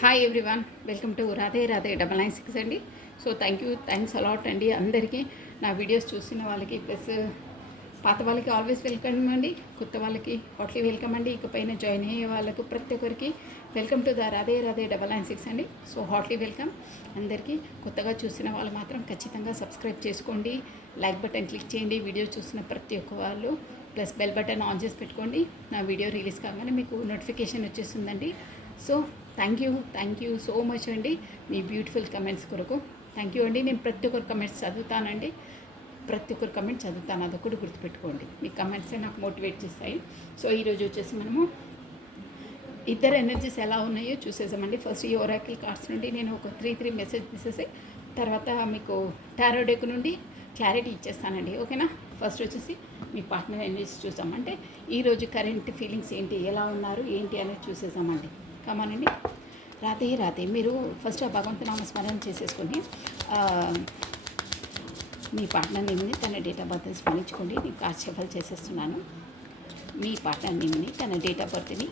Hi everyone, welcome to Radhe Radhe 996 అండి. So thanks a lot అండి అందరికీ. నా వీడియోస్ చూసిన వాళ్ళకి ప్లస్ పాత వాళ్ళకి ఆల్వేస్ వెల్కమ్ అండి, కొత్త వాళ్ళకి హాట్లీ వెల్కమ్ అండి. ఇకపైన జాయిన్ అయ్యే వాళ్ళకు ప్రతి ఒక్కరికి welcome to the Radhe Radhe 996 అండి. సో హాట్లీ వెల్కమ్ అందరికీ. కొత్తగా చూసిన వాళ్ళు మాత్రం ఖచ్చితంగా సబ్స్క్రైబ్ చేసుకోండి, లైక్ బటన్ క్లిక్ చేయండి వీడియో చూసిన ప్రతి ఒక్క వాళ్ళు, ప్లస్ బెల్ బటన్ ఆన్ చేసి పెట్టుకోండి. నా వీడియో రిలీజ్ కాగానే మీకు నోటిఫికేషన్ వచ్చేస్తుందండి. So thank you so much అండి మీ బ్యూటిఫుల్ కమెంట్స్ కొరకు. థ్యాంక్ యూ అండి. నేను ప్రతి ఒక్కరు కమెంట్స్ చదువుతానండి, ప్రతి ఒక్కరు కమెంట్ చదువుతాను, అదొకటి గుర్తుపెట్టుకోండి. మీ కమెంట్సే నాకు మోటివేట్ చేస్తాయి. సో ఈరోజు వచ్చేసి మనము ఇద్దరు ఎనర్జీస్ ఎలా ఉన్నాయో చూసేసామండి. ఫస్ట్ ఈ ఒరాకిల్ కార్డ్స్ నుండి నేను ఒక త్రీ మెసేజ్ తీసేసి తర్వాత మీకు టారో డెక్ నుండి క్లారిటీ ఇచ్చేస్తానండి, ఓకేనా. ఫస్ట్ వచ్చేసి మీ పార్ట్నర్ ఎనర్జీస్ చూసామంటే ఈరోజు కరెంట్ ఫీలింగ్స్ ఏంటి, ఎలా ఉన్నారు ఏంటి అనేది చూసేసామండి. కమానండి. రాధే రాధే. మీరు ఫస్ట్ ఆ భగవంతనామ స్మరణ చేసేసుకొని మీ పార్ట్నర్ నేమ్ని తన డేట్ ఆఫ్ బర్త్ని స్మరించుకోండి. నేను కార్డ్ షఫల్ చేసేస్తున్నాను. మీ పార్ట్నర్ నేమ్ని తన డేట్ ఆఫ్ బర్త్ని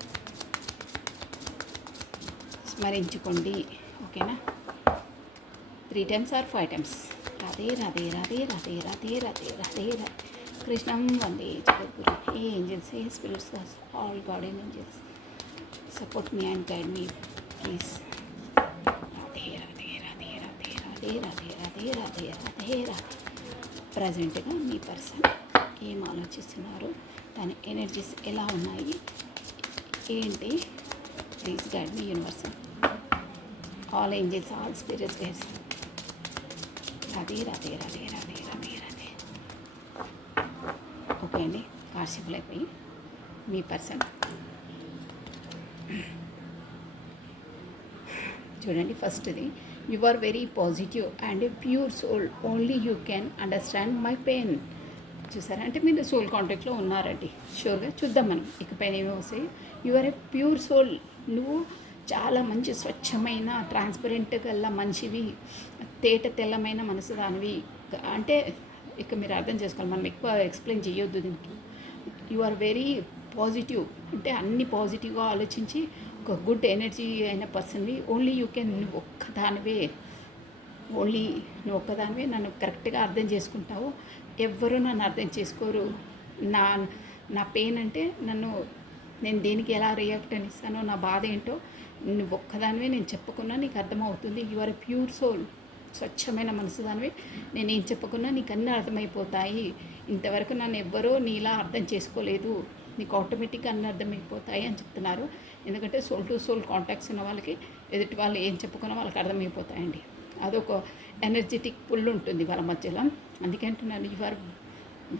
స్మరించుకోండి, ఓకేనా. 3 times or 5 times. Radhe Radhe Radhe Radhe Radhe Radhe Radhe Radhe. కృష్ణం వందే జగద్గురు. A angels, a spirits, all garden angels, support me and guide me please. Radhe Radhe Radhe Radhe Radhe Radhe Radhe Radhe Radhe Radhe. ప్రజెంట్గా మీ పర్సన్ ఏం ఆలోచిస్తున్నారు, తన ఎనర్జీస్ ఎలా ఉన్నాయి ఏంటి, please guide me universal, all angels, all spirits guides. Radhe Radhe Radhe Radhe Radhe Radhe. Okay అండి, కార్డ్ షఫల్ అయిపోయి మీ పర్సన్ చూడండి. ఫస్ట్ది, you are very positive and pure soul, only you can understand my pain. చూసారా, అంటే మీరు సోల్ కాంటాక్ట్లో ఉన్నారండి. షూర్గా చూద్దాం మనం ఇకపైన ఏమో వస్తాయి. You are a pure soul. నువ్వు చాలా మంచి స్వచ్ఛమైన ట్రాన్స్పరెంట్ గల మనిషివి, తేట తెల్లమైన మనసు దానివి. అంటే ఇక మీరు అర్థం చేసుకోవాలి, మనం ఎక్కువ ఎక్స్ప్లెయిన్ చేయొద్దు దీనికి. యు ఆర్ వెరీ పాజిటివ్ అంటే అన్ని పాజిటివ్గా ఆలోచించి ఒక గుడ్ ఎనర్జీ అయిన పర్సన్వి. ఓన్లీ యూ కెన్, నువ్వు ఒక్కదానివే నన్ను కరెక్ట్గా అర్థం చేసుకుంటావు. ఎవ్వరూ నన్ను అర్థం చేసుకోరు. నా నా పెయిన్ అంటే నేను దేనికి ఎలా రియాక్ట్ అని ఇస్తానో, నా బాధ ఏంటో నువ్వు ఒక్కదానివే నేను చెప్పుకున్నా నీకు అర్థమవుతుంది. యు ఆర్ ప్యూర్ సోల్, స్వచ్ఛమైన మనసు దానివి. నేనేం చెప్పుకున్నా నీకు అన్నీ అర్థమైపోతాయి. ఇంతవరకు నన్ను ఎవ్వరూ నీలా అర్థం చేసుకోలేదు, నీకు ఆటోమేటిక్గా అన్నీ అర్థమైపోతాయి అని చెప్తున్నారు. ఎందుకంటే సోల్ టు సోల్ కాంటాక్ట్స్ ఉన్న వాళ్ళకి ఎదుటి వాళ్ళు ఏం చెప్పుకున్నా వాళ్ళకి అర్థమైపోతాయండి. అదొక ఎనర్జెటిక్ పుల్ ఉంటుంది వాళ్ళ మధ్యలో. అందుకే అంటున్నాను, యు ఆర్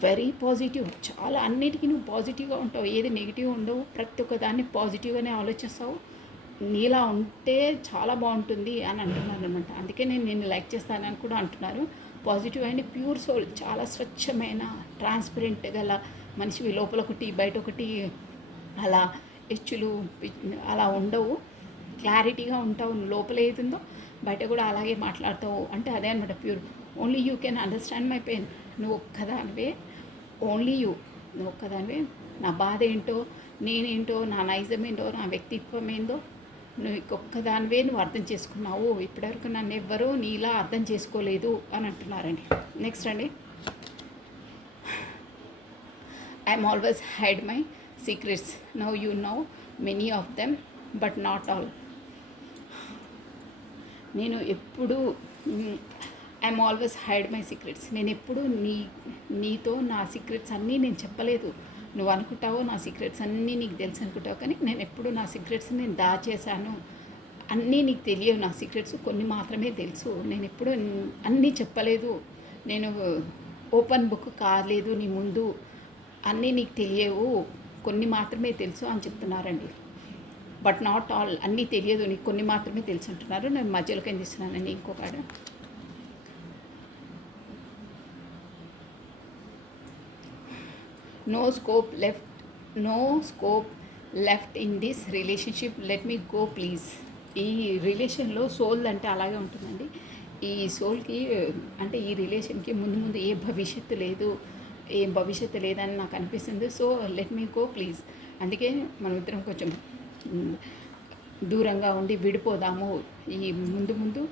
వెరీ పాజిటివ్. చాలా అన్నిటికీ నువ్వు పాజిటివ్గా ఉంటావు, ఏది నెగిటివ్ ఉండవు, ప్రతి ఒక్క దాన్ని పాజిటివ్గానే ఆలోచిస్తావు. నీలా ఉంటే చాలా బాగుంటుంది అని అంటున్నారు అనమాట. అందుకే నేను నిన్ను లైక్ చేస్తానని కూడా అంటున్నారు. పాజిటివ్ అండ్ ప్యూర్ సోల్, చాలా స్వచ్ఛమైన ట్రాన్స్పరెంట్ గల మనిషివి. లోపల ఒకటి బయట ఒకటి అలా హెచ్చులు అలా ఉండవు, క్లారిటీగా ఉంటావు. లోపల ఏదుందో బయట కూడా అలాగే మాట్లాడతావు. అంటే అదే అనమాట pure. Only you can understand my pain. నువ్వు ఒక్కదానివే, ఓన్లీ యూ, నువ్వు ఒక్కదానివే నా బాధ ఏంటో, నేనేంటో, నా నైజం ఏంటో, నా వ్యక్తిత్వం ఏందో నువ్వు ఒక్కదానివే నువ్వు అర్థం చేసుకున్నావు. ఇప్పటివరకు నన్ను ఎవ్వరూ నీలా అర్థం చేసుకోలేదు అని అంటున్నారండి. నెక్స్ట్ అండి, I'm always hide my secrets, now you know many of them but not all. నేను ఎప్పుడు I'm always hide my secrets, నేను ఎప్పుడు నీతో నా సీక్రెట్స్ అన్నీ నేను చెప్పలేదు. నువ్వు అనుకుంటావో నా సీక్రెట్స్ అన్నీ నీకు తెలుసు అనుకుంటావు, కానీ నేను ఎప్పుడు నా సీక్రెట్స్ నేను దాచేశాను. అన్నీ నీకు తెలియవు, నా సీక్రెట్స్ కొన్ని మాత్రమే తెలుసు. నేను ఎప్పుడు అన్నీ చెప్పలేదు, నేను ఓపెన్ బుక్ కాలేదు నీ ముందు, అన్నీ నీకు తెలియవు, కొన్ని మాత్రమే తెలుసు అని చెప్తున్నారండి. బట్ నాట్ ఆల్, అన్నీ తెలియదు నీకు, కొన్ని మాత్రమే తెలుసు అంటున్నారు. నేను మధ్యలోకి ఏం చేస్తున్నానండి ఇంకొకటి. No scope left in this relationship, let me go please. ఈ రిలేషన్లో సోల్ అంటే అలాగే ఉంటుందండి. ఈ సోల్కి అంటే ఈ రిలేషన్కి ముందు ఏ భవిష్యత్తు లేదని నాకు అనిపిస్తుంది. So let me go please. అందుకే మనం ఇద్దరం కొంచెం దూరంగా ఉండి విడిపోదాము. ఈ ముందు ముందు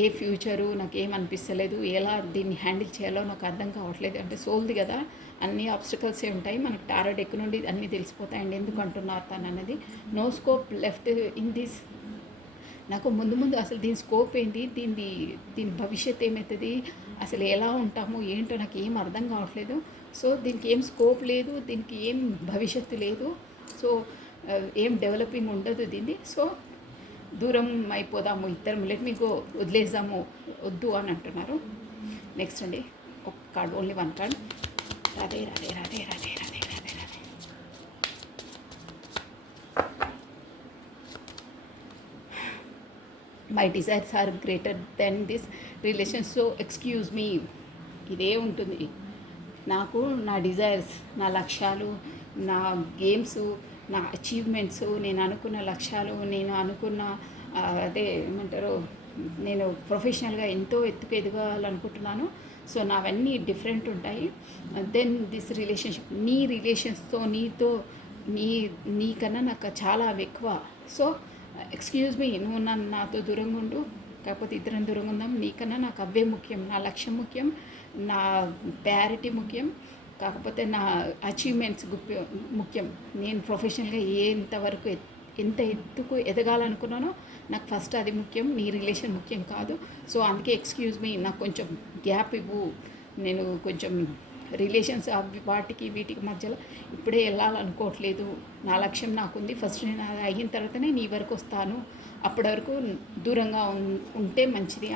ఏ ఫ్యూచరు నాకేమనిపిస్తలేదు, ఎలా దీన్ని హ్యాండిల్ చేయాలో నాకు అర్థం కావట్లేదు. అంటే సోల్ది కదా, అన్ని ఆబ్స్టికల్సే ఉంటాయి. మనకు టారో డెక్ నుండి అన్నీ తెలిసిపోతాయండి ఎందుకు అంటున్నారు తను అన్నది. No scope left in this. నాకు ముందు ముందు అసలు దీని స్కోప్ ఏంటి, దీని భవిష్యత్ ఏమవుతుంది, అసలు ఎలా ఉంటాము ఏంటో నాకు ఏం అర్థం కావట్లేదు. సో దీనికి ఏం స్కోప్ లేదు, దీనికి ఏం భవిష్యత్తు లేదు. సో ఏం డెవలపింగ్ ఉండదు దీన్ని. సో దూరం అయిపోదాము ఇద్దరం, లెట్ మీ గో, వదిలేద్దాము, వద్దు అని అంటున్నారు. నెక్స్ట్ అండి, ఒక card, only one card. Radhe Radhe Radhe Radhe Radhe Radhe Radhe. My desires are greater than this relation, so excuse me. ఇదే ఉంటుంది నాకు. నా డిజైర్స్, నా లక్ష్యాలు, నా గేమ్స్, నా అచీవ్మెంట్స్, నేను అనుకున్న లక్ష్యాలు, నేను అనుకున్న అదే ఏమంటారు, నేను ప్రొఫెషనల్గా ఎంతో ఎత్తుకు ఎదగాలనుకుంటున్నాను. సో నావన్నీ డిఫరెంట్ ఉంటాయి. దెన్ దిస్ రిలేషన్షిప్, నీ రిలేషన్స్తో, నీకన్నా నాకు చాలా ఎక్కువ. సో ఎక్స్క్యూజ్ మీ, నువ్వు నాతో దూరంగా ఉండు, కాకపోతే ఇద్దరం దూరంగా ఉందాం. నీకన్నా నాకు అవే ముఖ్యం, నా లక్ష్యం ముఖ్యం, నా ప్రయారిటీ ముఖ్యం, కాకపోతే నా అచీవ్మెంట్స్ ముఖ్యం. నేను ప్రొఫెషనల్గా ఎంతవరకు ఎంత ఎత్తుకు ఎదగాలనుకున్నానో నాకు ఫస్ట్ అది ముఖ్యం, నీ రిలేషన్ ముఖ్యం కాదు. సో అందుకే ఎక్స్క్యూజ్ మీ, నాకు కొంచెం గ్యాప్ ఇవ్వు. నేను కొంచెం రిలేషన్స్ వాటికి వీటికి మధ్యలో ఇప్పుడే వెళ్ళాలనుకోవట్లేదు. నా లక్ష్యం నాకుంది, ఫస్ట్ నేను అది అయిన తర్వాతనే నీ వరకు వస్తాను, అప్పటి వరకు దూరంగా ఉంటే మంచిది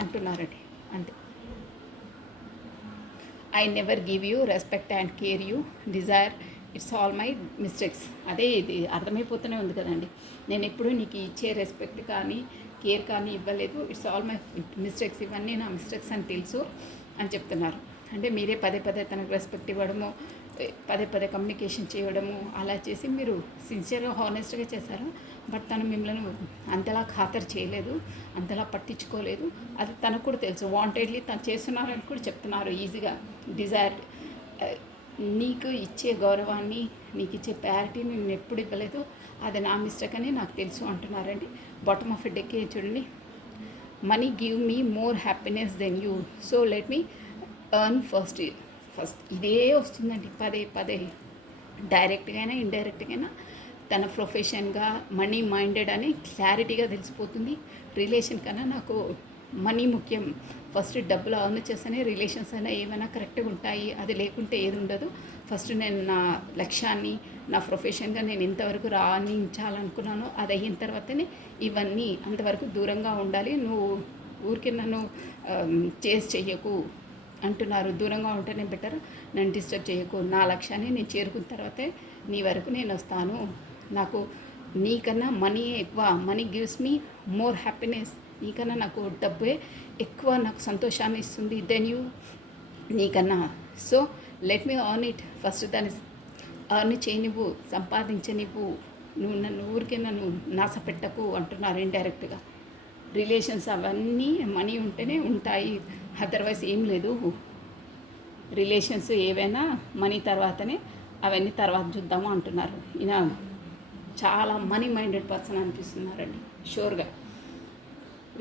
అంటున్నారండి. అంతే. I never give you respect and care you desire, it's all my mistakes. అదే ఇది అర్థమైపోతూనే ఉంది కదండి. నేను ఎప్పుడూ నీకు ఇచ్చే రెస్పెక్ట్ కానీ కేర్ కానీ ఇవ్వలేదు. ఇట్స్ ఆల్ మై మిస్టేక్స్, ఇవన్నీ నా మిస్టేక్స్ అని తెలుసు అని చెప్తున్నారు. అంటే మీరే పదే పదే తనకు రెస్పెక్ట్ ఇవ్వడము, పదే పదే కమ్యూనికేషన్ చేయడము, అలా చేసి మీరు సిన్సియర్గా హానెస్ట్గా చేశారు. బట్ తను మిమ్మల్ని అంతలా ఖాతరు చేయలేదు, అంతలా పట్టించుకోలేదు. అది తనకు కూడా తెలుసు. వాంటెడ్లీ తను చేస్తున్నారని కూడా చెప్తున్నారు ఈజీగా. డిజైర్, నీకు ఇచ్చే గౌరవాన్ని, నీకు ఇచ్చే ప్రయారిటీని నేను ఎప్పుడు ఇవ్వలేదు, అది నా మిస్టేక్ అని నాకు తెలుసు అంటున్నారండి. బాటమ్ ఆఫ్ డెక్ చూడండి. Money give me more happiness than you, so let me earn first. ఇదే వస్తుందండి పదే పదే, డైరెక్ట్గా అయినా ఇండైరెక్ట్గా అయినా. తన ప్రొఫెషన్గా మనీ మైండెడ్ అని క్లారిటీగా తెలిసిపోతుంది. రిలేషన్ కన్నా నాకు మనీ ముఖ్యం, ఫస్ట్ డబ్బులు అర్న్ చేస్తేనే రిలేషన్స్ అయినా ఏమైనా కరెక్ట్గా ఉంటాయి, అది లేకుంటే ఏది ఉండదు. ఫస్ట్ నేను నా లక్ష్యాన్ని, నా ప్రొఫెషన్గా నేను ఎంతవరకు రాణించాలనుకున్నానో అది అయిన తర్వాతనే ఇవన్నీ. అంతవరకు దూరంగా ఉండాలి, నువ్వు ఊరికే నన్ను చెయ్యకు అంటున్నారు. దూరంగా ఉంటేనే బెటర్, నన్ను డిస్టర్బ్ చేయకు, నా లక్ష్యాన్ని నేను చేరుకున్న తర్వాతే నీ వరకు నేను వస్తాను. నాకు నీకన్నా మనీ ఎక్కువ, money gives me more happiness. నీకన్నా నాకు డబ్బే ఎక్కువ నాకు సంతోషాన్ని ఇస్తుంది దెన్ యూ, నీకన్నా. So let me earn it, first దాన్ని ఎర్న్ చేయనివ్వు, సంపాదించనివ్వు. నువ్వు నన్ను ఊరికే నన్ను నాశపెట్టకు అంటున్నారు ఇండైరెక్ట్గా. రిలేషన్స్ అవన్నీ మనీ ఉంటేనే ఉంటాయి, అదర్వైజ్ ఏం లేదు. రిలేషన్స్ ఏవైనా మనీ తర్వాతనే, అవన్నీ తర్వాత చూద్దాము అంటున్నారు. ఈయన చాలా మనీ మైండెడ్ పర్సన్ అనిపిస్తున్నారండి షూర్గా.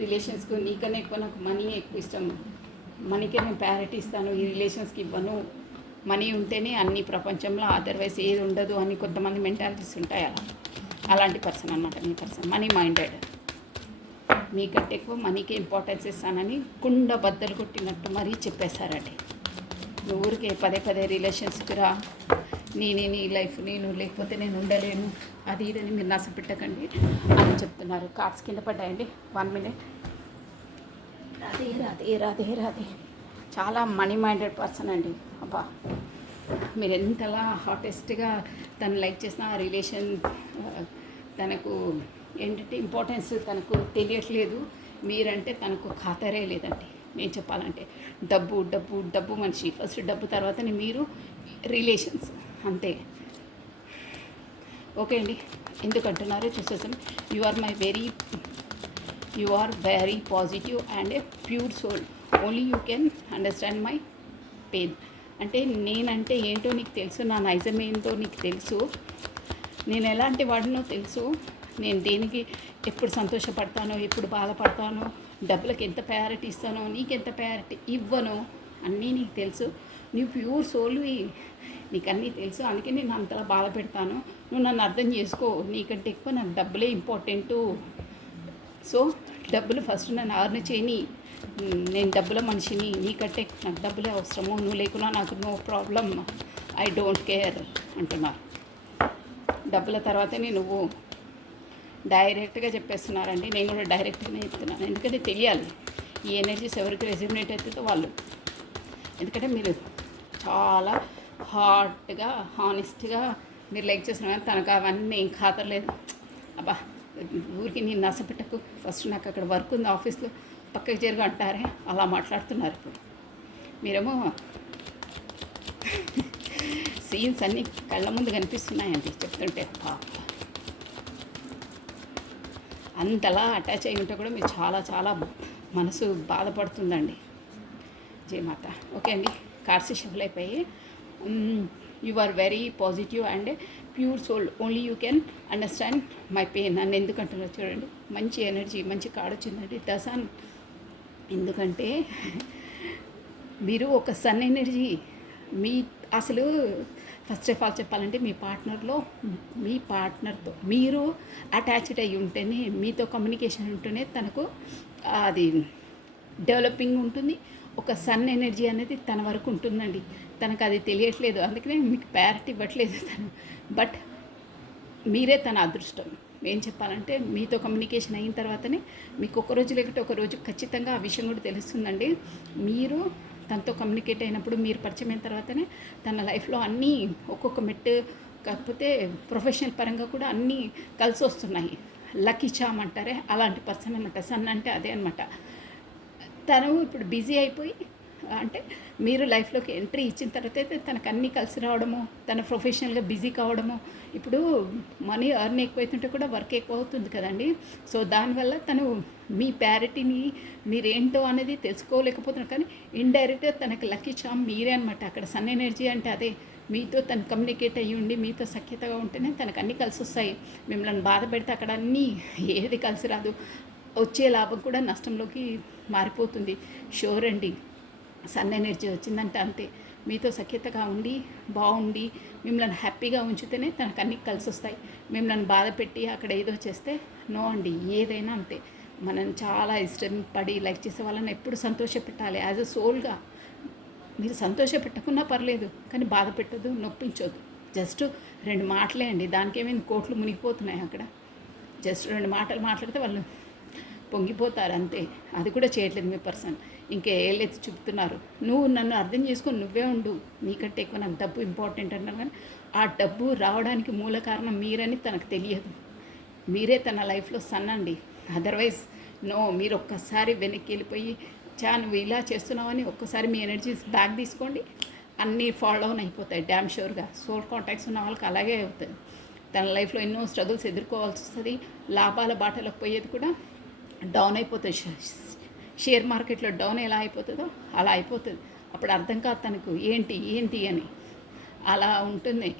రిలేషన్స్కు నీకన్నా ఎక్కువ నాకు మనీ ఎక్కువ ఇష్టం, మనీకే నేను ప్రయారిటీ ఇస్తాను, ఈ రిలేషన్స్కి ఇవ్వను. మనీ ఉంటేనే అన్ని ప్రపంచంలో, అదర్వైజ్ ఏది ఉండదు అని కొంతమంది మెంటాలిటీస్ ఉంటాయి. అలాంటి పర్సన్ అన్నమాట మీ పర్సన్, మనీ మైండెడ్. మీకంటే ఎక్కువ మనీకే ఇంపార్టెన్స్ ఇస్తానని కుండ బద్దలు కొట్టినట్టు మరీ చెప్పేశారండి. నువ్వు ఊరికే పదే పదే రిలేషన్స్కి రా, నీ లైఫ్ నేను లేకపోతే నేను ఉండలేను, అది ఇదని మీరు నష్టపెట్టకండి అని చెప్తున్నారు. కార్డ్స్ కింద పడ్డాయండి. 1 minute. రాధే రాధే రాధే రాధే. చాలా మనీ మైండెడ్ పర్సన్ అండి. అబ్బా, మీరు ఎంతలా హాటెస్ట్గా తను లైక్ చేసిన ఆ రిలేషన్, తనకు ఏంటంటే ఇంపార్టెన్స్ తనకు తెలియట్లేదు. మీరంటే తనకు ఖాతరే లేదండి. నేను చెప్పాలంటే డబ్బు డబ్బు డబ్బు మనిషి, ఫస్ట్ డబ్బు తర్వాతనే మీరు రిలేషన్స్, అంతే. ఓకే అండి, ఎందుకు అంటున్నారో చూసేసాను. You are very positive and a pure soul, only you can understand my pain. అంటే నేనంటే ఏంటో నీకు తెలుసు, నా నైజం ఏంటో నీకు తెలుసు, నేను ఎలాంటి వాడినో తెలుసు. నేను దేనికి ఎప్పుడు సంతోషపడతానో, ఎప్పుడు బాధపడతానో, డబ్బులకు ఎంత ప్రయారిటీ ఇస్తానో, నీకెంత ప్రయారిటీ ఇవ్వనో అన్నీ నీకు తెలుసు. నువ్వు ప్యూర్ సోల్వి, నీకు అన్నీ తెలుసు. అందుకే నేను అంతలా బాధ పెడతాను. నువ్వు నన్ను అర్థం చేసుకో. నీకంటే ఎక్కువ నాకు డబ్బులే ఇంపార్టెంటు. సో డబ్బులు ఫస్ట్ నన్ను అర్న్ చేయని. నేను డబ్బుల మనిషిని. నీకంటే నాకు డబ్బులే అవసరము. నువ్వు లేకున్నా నాకు no problem. I don't care అంటున్నారు. డబ్బుల తర్వాతనే నువ్వు డైరెక్ట్గా చెప్పేస్తున్నారండి. నేను కూడా డైరెక్ట్గానే చెప్తున్నాను. ఎందుకంటే తెలియాలి ఈ ఎనర్జీస్ ఎవరికి రెజ్యూమినేట్ అవుతుందో వాళ్ళు. ఎందుకంటే మీరు చాలా హార్ట్గా హానెస్ట్గా మీరు లైక్ చేస్తున్నారు. కానీ తనకు అవన్నీ ఏం ఖాతర్లేదు. అబ్బా ఊరికి నేను నసపెట్టకు, ఫస్ట్ నాకు అక్కడ వర్క్ ఉంది ఆఫీస్లో, పక్కకి జరుగు అంటారే, అలా మాట్లాడుతున్నారు ఇప్పుడు. మీరేమో సీన్స్ అన్నీ కళ్ళ ముందు కనిపిస్తున్నాయండి చెప్తుంటే. అంతలా అటాచ్ అయి ఉంటే కూడా మీరు చాలా చాలా మనసు బాధపడుతుందండి. జయమాత. ఓకే అండి, కార్డ్స్ షఫల్ అయిపోయి. You are very positive and pure soul. Only you can understand my pain. నన్ను ఎందుకంటున్నారు చూడండి. మంచి ఎనర్జీ, మంచి కార్డ్ వచ్చిందండి. దసాన్. ఎందుకంటే మీరు ఒక సన్ ఎనర్జీ. మీ అసలు ఫస్ట్ ఆఫ్ ఆల్ చెప్పాలంటే మీ పార్ట్నర్తో మీరు అటాచ్డ్ అయ్యి ఉంటేనే, మీతో కమ్యూనికేషన్ ఉంటేనే తనకు అది డెవలపింగ్ ఉంటుంది. ఒక సన్ ఎనర్జీ అనేది తన వరకు ఉంటుందండి. తనకు అది తెలియట్లేదు. అందుకనే మీకు ప్రయారిటీ ఇవ్వట్లేదు తను. బట్ మీరే తన అదృష్టం. ఏం చెప్పాలంటే మీతో కమ్యూనికేషన్ అయిన తర్వాతనే మీకు ఒక రోజు లేకపోతే ఒక రోజు ఖచ్చితంగా ఆ విషయం కూడా తెలుస్తుందండి. మీరు తనతో కమ్యూనికేట్ అయినప్పుడు, మీరు పరిచయం అయిన తర్వాతనే తన లైఫ్లో అన్నీ ఒక్కొక్క మెట్టు, కాకపోతే ప్రొఫెషనల్ పరంగా కూడా అన్నీ కలిసి వస్తున్నాయి. లక్కీ చామ్ అంటారే అలాంటి పర్సన్ అనమాట. సన్ అంటే అదే అనమాట. తను ఇప్పుడు బిజీ అయిపోయి, అంటే మీరు లైఫ్లోకి ఎంట్రీ ఇచ్చిన తర్వాత అయితే తనకు అన్నీ కలిసి రావడము, తన ప్రొఫెషనల్గా బిజీ కావడము. ఇప్పుడు మనీ ఎర్న్ ఎక్కువైతుంటే కూడా వర్క్ ఎక్కువ అవుతుంది కదండి. సో దానివల్ల తను మీ ప్యారిటీని మీరేంటో అనేది తెలుసుకోలేకపోతున్నారు. కానీ ఇండైరెక్ట్గా తనకు లక్కీ చామ్ మీరే అనమాట. అక్కడ సన్ ఎనర్జీ అంటే అదే. మీతో తను కమ్యూనికేట్ అయ్యి ఉండి మీతో సఖ్యతగా ఉంటేనే తనకు అన్నీ కలిసి వస్తాయి. మిమ్మల్ని బాధ పెడితే అక్కడ అన్నీ ఏది కలిసి రాదు. వచ్చే లాభం కూడా నష్టంలోకి మారిపోతుంది. షూర్ అండి. సన్ ఎనర్జీ వచ్చిందంటే అంతే. మీతో సఖ్యతగా ఉండి బాగుండి మిమ్మల్ని హ్యాపీగా ఉంచితేనే తనకు అన్నీ కలిసి వస్తాయి. మిమ్మల్ని బాధ పెట్టి అక్కడ ఏదో చేస్తే నో అండి. ఏదైనా అంతే. మనం చాలా ఇష్టం పడి లైక్ చేసే వాళ్ళని ఎప్పుడు సంతోషపెట్టాలి. యాజ్ అ సోల్గా మీరు సంతోష పెట్టకున్నా పర్లేదు, కానీ బాధ పెట్టద్దు, నొప్పించొద్దు. జస్ట్ 2 మాటలే అండి. దానికి ఏమైంది, కోట్లు మునిగిపోతున్నాయి అక్కడ. జస్ట్ 2 మాటలు మాట్లాడితే వాళ్ళు పొంగిపోతారు అంతే. అది కూడా చేయట్లేదు మీ పర్సన్. ఇంకే ఏళ్ళెత్తి చూపుతున్నారు. నువ్వు నన్ను అర్థం చేసుకొని నువ్వే ఉండు, నీకంటే ఎక్కువ నాకు డబ్బు ఇంపార్టెంట్ అంటారు. కానీ ఆ డబ్బు రావడానికి మూల కారణం మీరని తనకు తెలియదు. మీరే తన లైఫ్లో సన్ అండి. Otherwise no. మీరు ఒక్కసారి వెనక్కి వెళ్ళిపోయి నువ్వు ఇలా చేస్తున్నావని ఒక్కసారి మీ ఎనర్జీస్ బ్యాక్ తీసుకోండి. అన్నీ ఫాల్ డౌన్ అయిపోతాయి డ్యామ్ షూర్గా. సోల్ కాంటాక్ట్స్ ఉన్న వాళ్ళకి అలాగే అవుతుంది. తన లైఫ్లో ఎన్నో స్ట్రగుల్స్ ఎదుర్కోవాల్సి వస్తుంది. లాభాల బాటలకు పోయేది కూడా డౌన్ అయిపోతుంది. షేర్ మార్కెట్లో డౌన్ ఎలా అయిపోతుందో అలా అయిపోతుంది. అప్పుడు అర్థం కాదు తనకు ఏంటి అని. అలా ఉంటుంది.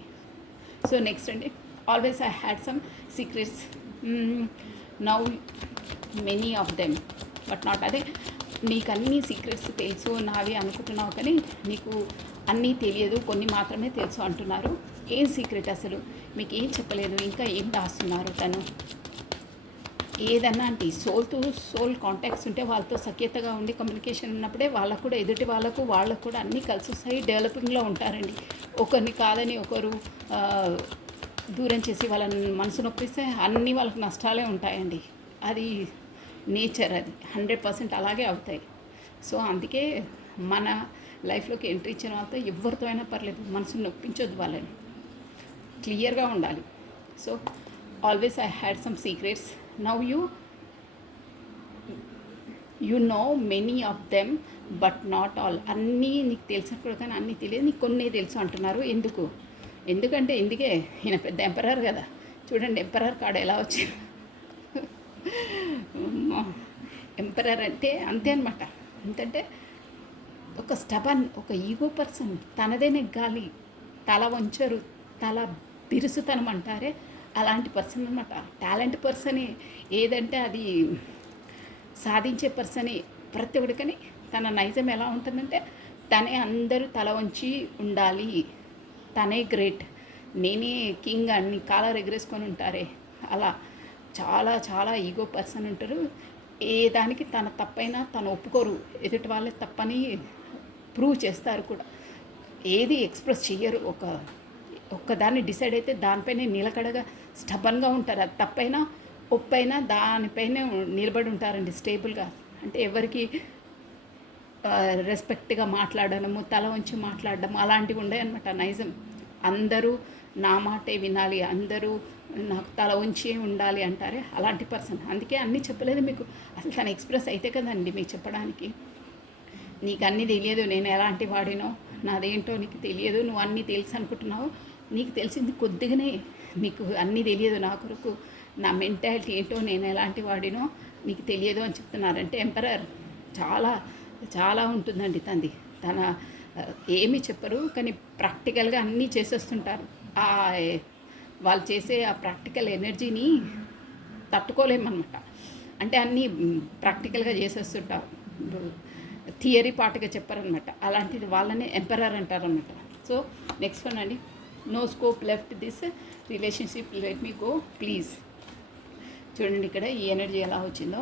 సో నెక్స్ట్ అండి, always I had some secrets. Now many of them but not. అదే నీకు అన్ని సీక్రెట్స్ తెలుసు నావి అనుకుంటున్నావు, కానీ నీకు అన్నీ తెలియదు, కొన్ని మాత్రమే తెలుసు అంటున్నారు. ఏం సీక్రెట్ అసలు? మీకు ఏం చెప్పలేదు, ఇంకా ఏం దాస్తున్నారు తను? ఏదన్నా అంటే సోల్ టు సోల్ కాంటాక్ట్స్ ఉంటే వాళ్ళతో సఖ్యతగా ఉండి కమ్యూనికేషన్ ఉన్నప్పుడే వాళ్ళకు కూడా, ఎదుటి వాళ్ళకు కూడా అన్నీ కలిసి వస్తాయి. డెవలపింగ్లో ఉంటారండి. ఒకరిని కాదని ఒకరు దూరం చేసి వాళ్ళని మనసు నొప్పిస్తే అన్నీ వాళ్ళకి నష్టాలే ఉంటాయండి. అది నేచర్. అది 100% అలాగే అవుతాయి. సో అందుకే మన లైఫ్లోకి ఎంట్రీ ఇచ్చిన వాళ్ళతో ఎవరితో అయినా పర్లేదు, మనసుని నొప్పించొద్దు, వాళ్ళని క్లియర్గా ఉండాలి. So always I had some secrets. Now you know many of them but not all. అన్నీ నీకు తెలిసినప్పుడు కానీ అన్నీ తెలియదు, నీకు కొన్ని తెలుసు అంటున్నారు. ఎందుకంటే ఇందుకే ఈయన పెద్ద ఎంపరర్ కదా. చూడండి ఎంపరర్ కార్డు ఎలా వచ్చింది. ఎంపరర్ అంటే అంతే అనమాట. ఎందుకంటే ఒక స్టబన్, ఒక ఈగో పర్సన్, తనదే నెగ్గాలి, తల వంచరు, తల బిరుసుతనం అంటారే అలాంటి పర్సన్ అనమాట. టాలెంట్ పర్సనే, ఏదంటే అది సాధించే పర్సనే ప్రతి ఒక్కడికని. తన నైజం ఎలా ఉంటుందంటే తనే అందరూ తల వంచి ఉండాలి, తనే గ్రేట్, నేనే కింగ్ అని కాలర్ ఎగరేసుకొని ఉంటారే అలా చాలా చాలా ఈగో పర్సన్ ఉంటారు. ఏ దానికి తన తప్పైనా తను ఒప్పుకోరు, ఎదుటి వాళ్ళే తప్పని ప్రూవ్ చేస్తారు కూడా. ఏది ఎక్స్ప్రెస్ చెయ్యరు. ఒక్కదాన్ని డిసైడ్ అయితే దానిపైనే నిలకడగా స్టబన్గా ఉంటారు. అది తప్పైనా ఒప్పైనా దానిపైనే నిలబడి ఉంటారండి స్టేబుల్గా. అంటే ఎవరికి రెస్పెక్ట్గా మాట్లాడడము, తల వంచి మాట్లాడడం అలాంటివి ఉండే అనమాట నైజం. అందరూ నా మాటే వినాలి, అందరూ నాకు తల ఉంచి ఉండాలి అంటారే అలాంటి పర్సన్. అందుకే అన్నీ చెప్పలేదు మీకు. అసలు తను ఎక్స్ప్రెస్ అయితే కదండి మీకు చెప్పడానికి. నీకు అన్నీ తెలియదు, నేను ఎలాంటి వాడినో నాదేంటో నీకు తెలియదు, నువ్వు అన్నీ తెలుసు అనుకుంటున్నావు, నీకు తెలిసింది కొద్దిగానే, నీకు అన్నీ తెలియదు, నా కొరకు నా మెంటాలిటీ ఏంటో నేను ఎలాంటి వాడినో నీకు తెలియదు అని చెప్తున్నారంటే ఎంపరర్ చాలా చాలా ఉంటుందండి తంది. తన ఏమీ చెప్పరు కానీ ప్రాక్టికల్గా అన్నీ చేసేస్తుంటారు. వాళ్ళు చేసే ఆ ప్రాక్టికల్ ఎనర్జీని తట్టుకోలేమన్నమాట. అంటే అన్నీ ప్రాక్టికల్గా చేసేస్తుంటారు, థియరీ పార్ట్గా చెప్పారనమాట. అలాంటిది వాళ్ళని ఎంపరర్ అంటారనమాట. సో నెక్స్ట్ వన్ అండి, no scope left this relationship, let me go please. చూడండి ఇక్కడ ఈ ఎనర్జీ ఎలా వచ్చిందో.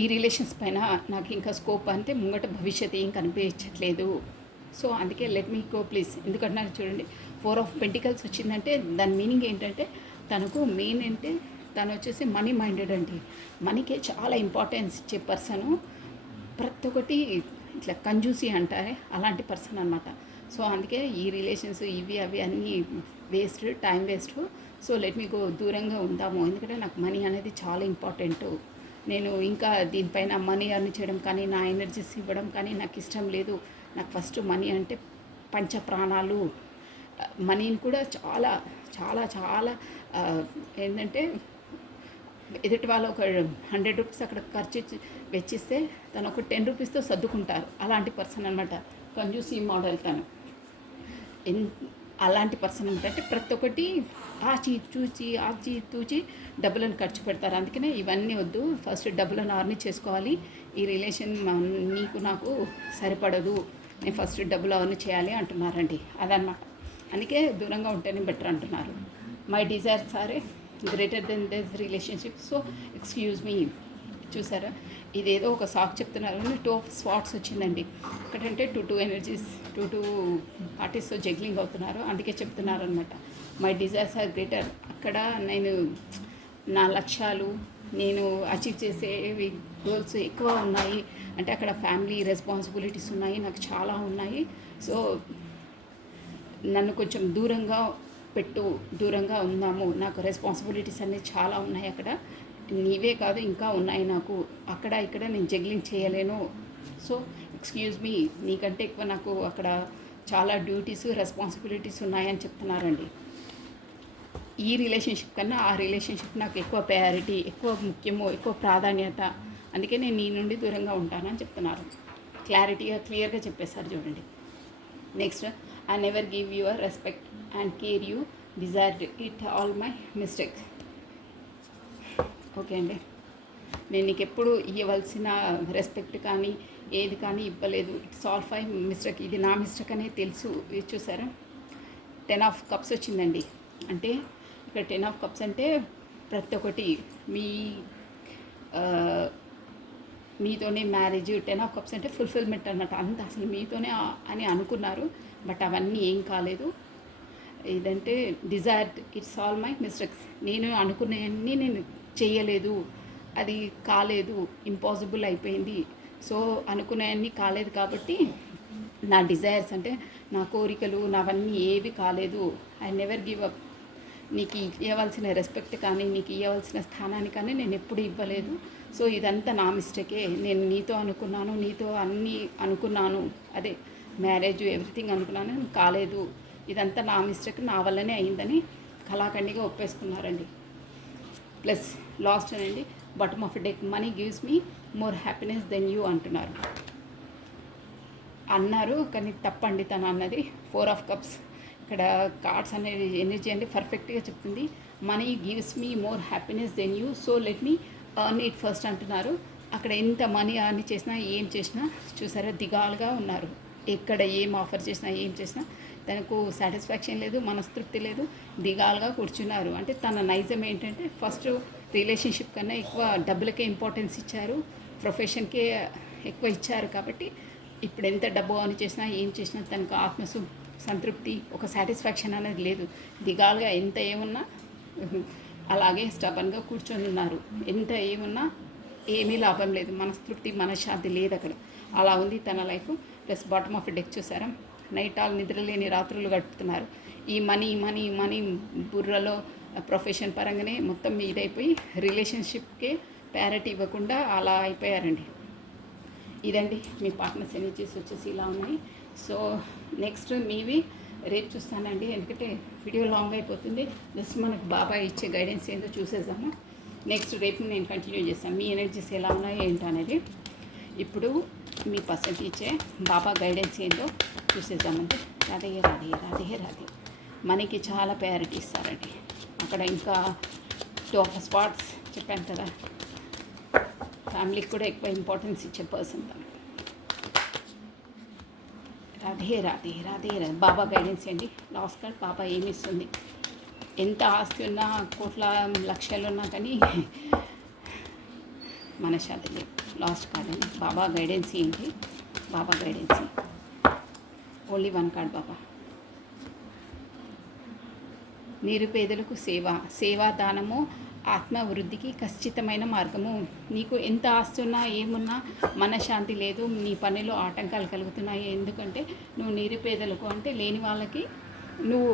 ఈ రిలేషన్స్ పైన నాకు ఇంకా స్కోప్ అంటే ముంగట భవిష్యత్ ఏం కనిపించట్లేదు. సో అందుకే లెట్ మీ గో ప్లీజ్. ఎందుకంటే నాకు చూడండి 4 ఆఫ్ పెంటికల్స్ వచ్చిందంటే దాని మీనింగ్ ఏంటంటే తనకు మెయిన్ అంటే తను వచ్చేసి మనీ మైండెడ్ అండి. మనీకే చాలా ఇంపార్టెన్స్ ఇచ్చే పర్సను. ప్రతి ఒక్కటి ఇట్లా కంజూసీ అంటారే అలాంటి పర్సన్ అనమాట. సో అందుకే ఈ రిలేషన్స్ ఇవి అవి అన్నీ waste, time waste. So let me go, దూరంగా ఉందాము. ఎందుకంటే నాకు మనీ అనేది చాలా ఇంపార్టెంట్. నేను ఇంకా దీనిపైన మనీ అర్న్ చేయడం కానీ నా ఎనర్జీస్ ఇవ్వడం కానీ నాకు ఇష్టం లేదు. నాకు ఫస్ట్ మనీ అంటే పంచ ప్రాణాలు. మనీని కూడా చాలా చాలా చాలా ఏంటంటే ఎదుటి వాళ్ళు ఒక 100 రూపీస్ అక్కడ ఖర్చు వెచ్చిస్తే తను ఒక 10 రూపీస్తో సర్దుకుంటారు. అలాంటి పర్సన్ అనమాట. కంజూసీ మోడల్ తను. అలాంటి పర్సన్ ఏంటంటే ప్రతి ఒక్కటి ఆచి తూచి డబ్బులను ఖర్చు పెడతారు. అందుకనే ఇవన్నీ వద్దు, ఫస్ట్ డబ్బులను అర్న్ చేసుకోవాలి. ఈ రిలేషన్ నీకు నాకు సరిపడదు, నేను ఫస్ట్ డబ్బులు అర్న్ చేయాలి అంటున్నారండి. అదనమాట. అందుకే దూరంగా ఉంటేనే బెటర్ అంటున్నారు. My desires are greater than this relationship, so excuse me. చూసారా, ఇదేదో ఒక సాక్ చెప్తున్నారు. 2 ఆఫ్ స్వాట్స్ వచ్చిందండి. ఒకటంటే టూ ఎనర్జీస్, టూ పార్టీస్తో జగ్లింగ్ అవుతున్నారు. అందుకే చెప్తున్నారు అనమాట. My desires are greater. అక్కడ నేను నా లక్ష్యాలు, నేను అచీవ్ చేసేవి గోల్స్ ఎక్కువ ఉన్నాయి. అంటే అక్కడ ఫ్యామిలీ రెస్పాన్సిబిలిటీస్ ఉన్నాయి, నాకు చాలా ఉన్నాయి. సో నన్ను కొంచెం దూరంగా పెట్టు, దూరంగా ఉందాము. నాకు రెస్పాన్సిబిలిటీస్ అన్నీ చాలా ఉన్నాయి అక్కడ. నీవే కాదు ఇంకా ఉన్నాయి నాకు. అక్కడ ఇక్కడ నేను జగ్లింగ్ చేయలేను. సో ఎక్స్క్యూజ్ మీ, నీకంటే ఎక్కువ నాకు అక్కడ చాలా డ్యూటీస్, రెస్పాన్సిబిలిటీస్ ఉన్నాయని చెప్తున్నారండి. ఈ రిలేషన్షిప్ కన్నా ఆ రిలేషన్షిప్ నాకు ఎక్కువ ప్రయారిటీ, ఎక్కువ ముఖ్యము, ఎక్కువ ప్రాధాన్యత. అందుకే నేను నీ నుండి దూరంగా ఉంటానని చెప్తున్నారు. క్లియర్గా చెప్పేశారు చూడండి. Next, I never give your respect and care you desired it all my mistakes. Okay అండి, నేను నీకు ఎప్పుడు ఇవ్వవలసిన రెస్పెక్ట్ కానీ ఏది కానీ ఇవ్వలేదు. It's all my mistake. ఇది నా మిస్టేక్ అనే తెలుసు. ఇది చూసారా, 10 ఆఫ్ కప్స్ వచ్చిందండి. అంటే ఇక్కడ 10 ఆఫ్ కప్స్ అంటే ప్రతి ఒక్కటి మీతోనే మ్యారేజ్. 10 ఆఫ్ కప్స్ అంటే ఫుల్ఫిల్మెంట్ అనమాట. అంత అసలు మీతోనే అని అనుకున్నారు, బట్ అవన్నీ ఏం కాలేదు. ఇదంటే desired it's all my mistakes. నేను అనుకునేవన్నీ నేను చేయలేదు, అది కాలేదు, ఇంపాసిబుల్ అయిపోయింది. సో అనుకునేవన్నీ కాలేదు కాబట్టి నా డిజైర్స్ అంటే నా కోరికలు నావన్నీ ఏవి కాలేదు. I never give up. నీకు ఇవ్వవలసిన రెస్పెక్ట్ కానీ నీకు ఇవ్వవలసిన స్థానాన్ని కానీ నేను ఎప్పుడు ఇవ్వలేదు. సో ఇదంతా నా మిస్టేకే. నేను నీతో అనుకున్నాను, నీతో అన్నీ అనుకున్నాను, అదే మ్యారేజ్ ఎవ్రీథింగ్ అనుకున్నాను, కాలేదు. ఇదంతా నా మిస్టేక్, నా వల్లనే అయిందని కళాఖండిగా ఒప్పేసుకున్నారండి. ప్లస్ లాస్ట్ అండి, bottom of deck, money gives me more happiness than you అంటున్నారు కానీ తప్పండి తను అన్నది. 4 ఆఫ్ కప్స్ ఇక్కడ కార్డ్స్ అనేది ఎనర్జీ అంటే పర్ఫెక్ట్గా చెప్తుంది. Money gives me more happiness than you, so let me earn it first అంటున్నారు. అక్కడ ఎంత మనీ అర్న్ చేసినా ఏం చేసినా చూసారా దిగాలుగా ఉన్నారు. ఎక్కడ ఏం ఆఫర్ చేసినా ఏం చేసినా తనకు సాటిస్ఫాక్షన్ లేదు, మనస్తృప్తి లేదు, దిగాలుగా కూర్చున్నారు. అంటే తన నైజం ఏంటంటే ఫస్ట్ రిలేషన్షిప్ కన్నా ఎక్కువ డబ్బులకే ఇంపార్టెన్స్ ఇచ్చారు, ప్రొఫెషన్కే ఎక్కువ ఇచ్చారు. కాబట్టి ఇప్పుడు ఎంత డబ్బు అని చేసినా ఏం చేసినా తనకు సంతృప్తి, ఒక సాటిస్ఫాక్షన్ అనేది లేదు. దిగాలుగా ఎంత ఏమున్నా అలాగే స్టబన్గా కూర్చొని ఉన్నారు. ఎంత ఏమున్నా ఏమీ లాభం లేదు, మనస్తృప్తి మనశ్శాంతి లేదు అక్కడ. అలా ఉంది తన life. Plus bottom of deck చూసారా, నైట్ ఆల్ నిద్రలేని రాత్రులు గడుపుతున్నారు. ఈ మనీ మనీ మనీ బుర్రలో ప్రొఫెషన్ పరంగానే మొత్తం ఇదైపోయి రిలేషన్షిప్కే ప్యారిటీ ఇవ్వకుండా అలా అయిపోయారండి. ఇదండి మీ పార్ట్నర్స్ ఎనర్జీస్ వచ్చేసి ఇలా ఉన్నాయి. సో నెక్స్ట్ మీవి రేపు చూస్తానండి, ఎందుకంటే వీడియో లాంగ్ అయిపోతుంది. జస్ట్ మనకు బాబా ఇచ్చే గైడెన్స్ ఏందో చూసేద్దాము. నెక్స్ట్ రేపు నేను కంటిన్యూ చేస్తాను మీ ఎనర్జీస్ ఎలా ఉన్నాయో ఏంటో అనేది. ఇప్పుడు మీ పర్సెంట్ ఇచ్చే బాబా గైడెన్స్ ఏందో చూసేద్దామంటే రాధే రాధే రాధే రాధే. మనకి చాలా ప్రయారిటీ ఇస్తారండి అక్కడ. ఇంకా 2 ఆఫ్ స్పాట్స్ చెప్పాను కదా, ఫ్యామిలీకి కూడా ఎక్కువ ఇంపార్టెన్స్ ఇచ్చే పర్సన్ తను. రాధే రాధే రాధే రాధే. బాబా గైడెన్స్ ఏంటి, లాస్ట్ కార్డ్ బాబా ఏమి ఇస్తుంది. ఎంత ఆస్తి ఉన్నా, కోట్ల లక్షలు ఉన్నా కానీ మనశ్శాంతి లేదు. లాస్ట్ కార్డ్ అండి, బాబా గైడెన్స్ ఏంటి, బాబా గైడెన్స్ ఓన్లీ 1 కార్డ్ బాబా. నిరుపేదలకు సేవ, సేవా దానము ఆత్మవృద్ధికి ఖచ్చితమైన మార్గము. నీకు ఎంత ఆస్తున్నా ఏమున్నా మనశ్శాంతి లేదు, నీ పనిలో ఆటంకాలు కలుగుతున్నాయి. ఎందుకంటే నువ్వు నిరుపేదలకు అంటే లేని వాళ్ళకి నువ్వు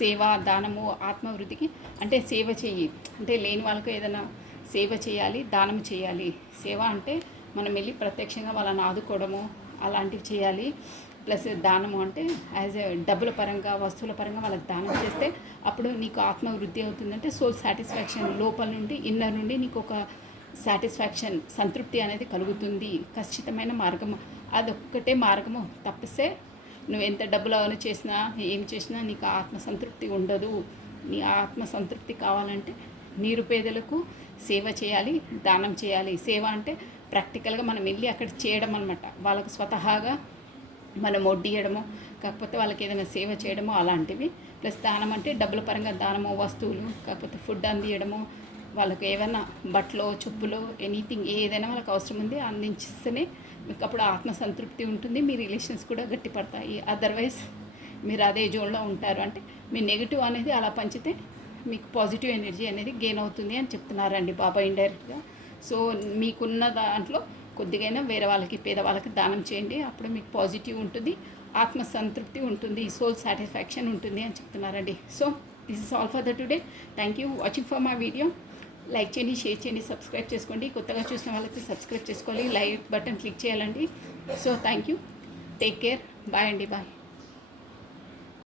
సేవ దానము ఆత్మవృద్ధికి అంటే సేవ చెయ్యి. అంటే లేని వాళ్ళకు ఏదైనా సేవ చేయాలి, దానం చేయాలి. సేవ అంటే మనం వెళ్ళి ప్రత్యక్షంగా వాళ్ళని ఆదుకోవడము అలాంటివి చేయాలి. ప్లస్ దానము అంటే యాజ్ ఎ డబ్బుల పరంగా వస్తువుల పరంగా వాళ్ళకి దానం చేస్తే అప్పుడు నీకు ఆత్మవృద్ధి అవుతుందంటే సోల్ సాటిస్ఫాక్షన్ లోపల నుండి ఇన్నర్ నుండి నీకు ఒక సాటిస్ఫాక్షన్ సంతృప్తి అనేది కలుగుతుంది. ఖచ్చితమైన మార్గము అదొక్కటే మార్గము. తప్పిస్తే నువ్వు ఎంత డబ్బులు అవన్నీ చేసినా ఏం చేసినా నీకు ఆత్మసంతృప్తి ఉండదు. నీ ఆత్మసంతృప్తి కావాలంటే నిరుపేదలకు సేవ చేయాలి, దానం చేయాలి. సేవ అంటే ప్రాక్టికల్గా మనం వెళ్ళి అక్కడ చేయడం అనమాట. వాళ్ళకు స్వతహాగా మనం వడ్డీయడము కాకపోతే వాళ్ళకి ఏదైనా సేవ చేయడమో అలాంటివి. ప్లస్ దానం అంటే డబ్బుల పరంగా దానము, వస్తువులు కాకపోతే ఫుడ్ అందియడము, వాళ్ళకి ఏమైనా బట్టలో చెప్పులో ఎనీథింగ్ ఏదైనా వాళ్ళకి అవసరం ఉంది అందించిస్తేనే మీకు అప్పుడు ఆత్మసంతృప్తి ఉంటుంది, మీ రిలేషన్స్ కూడా గట్టిపడతాయి. అదర్వైజ్ మీరు అదే జోన్లో ఉంటారు. అంటే మీ నెగిటివ్ అనేది అలా పంచితే మీకు పాజిటివ్ ఎనర్జీ అనేది గెయిన్ అవుతుంది అని చెప్తున్నారండి బాబా ఇండైరెక్ట్గా. సో మీకున్న దాంట్లో కొద్దిగైనా వేరే వాళ్ళకి పేదవాళ్ళకి దానం చేయండి, అప్పుడు మీకు పాజిటివ్ ఉంటుంది, ఆత్మసంతృప్తి ఉంటుంది, సోల్ సాటిస్ఫాక్షన్ ఉంటుంది అని చెప్తున్నారండి. So this is all for the today. Thank you watching for my video. Like చేయండి, షేర్ చేయండి, సబ్స్క్రైబ్ చేసుకోండి. కొత్తగా చూసిన వాళ్ళకి సబ్స్క్రైబ్ చేసుకోవాలి, లైక్ బటన్ క్లిక్ చేయాలండి. So thank you, take care, bye అండి, బాయ్.